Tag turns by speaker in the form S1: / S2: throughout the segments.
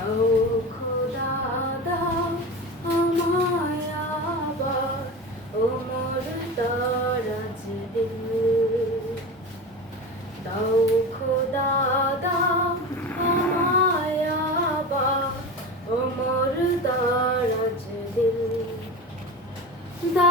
S1: দাও খোদা দাও আমায় আবার ওমর দারাজ দিল। দাও খোদা দাও আমায় আবার ওমর দারাজ দিল। দাওয়ালির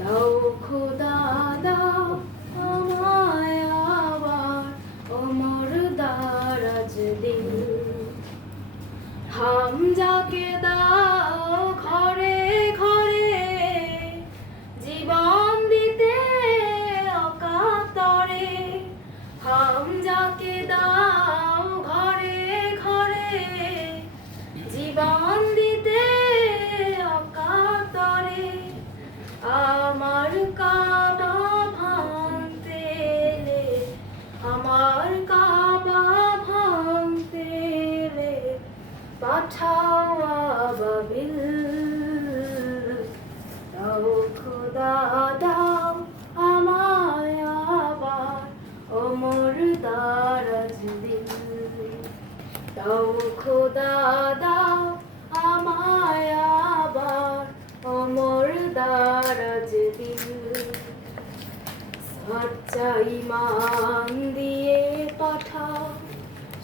S1: দাও খোদা, দাও আবার হামজাকে দাও ঘরে ঘরে, জীবন দিতে হামজাকে দাও ঘরে ঘরে, জীবন পাঠাও আবাবিল দাও খোদা দাও আমায় আবার ওমর দারাজ দিল দাও খোদা দাও আমায় আবার অমর দারাজ দিল সচ্চা ইমান দিয়ে পাঠাও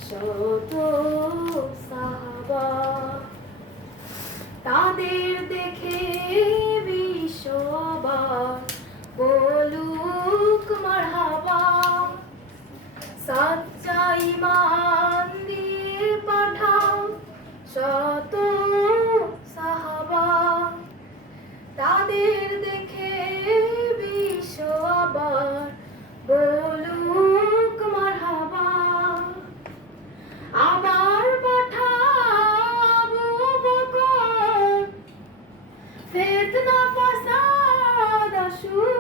S1: শত তাদের দেখে বিশ্ব আবার বলুক মারহাবা সচ্চা ইমান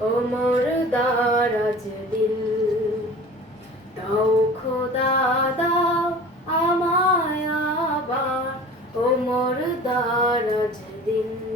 S1: ওমর দারাজ দিন। দাও খোদা দাও আমায় আবার ওমর দারাজ দিল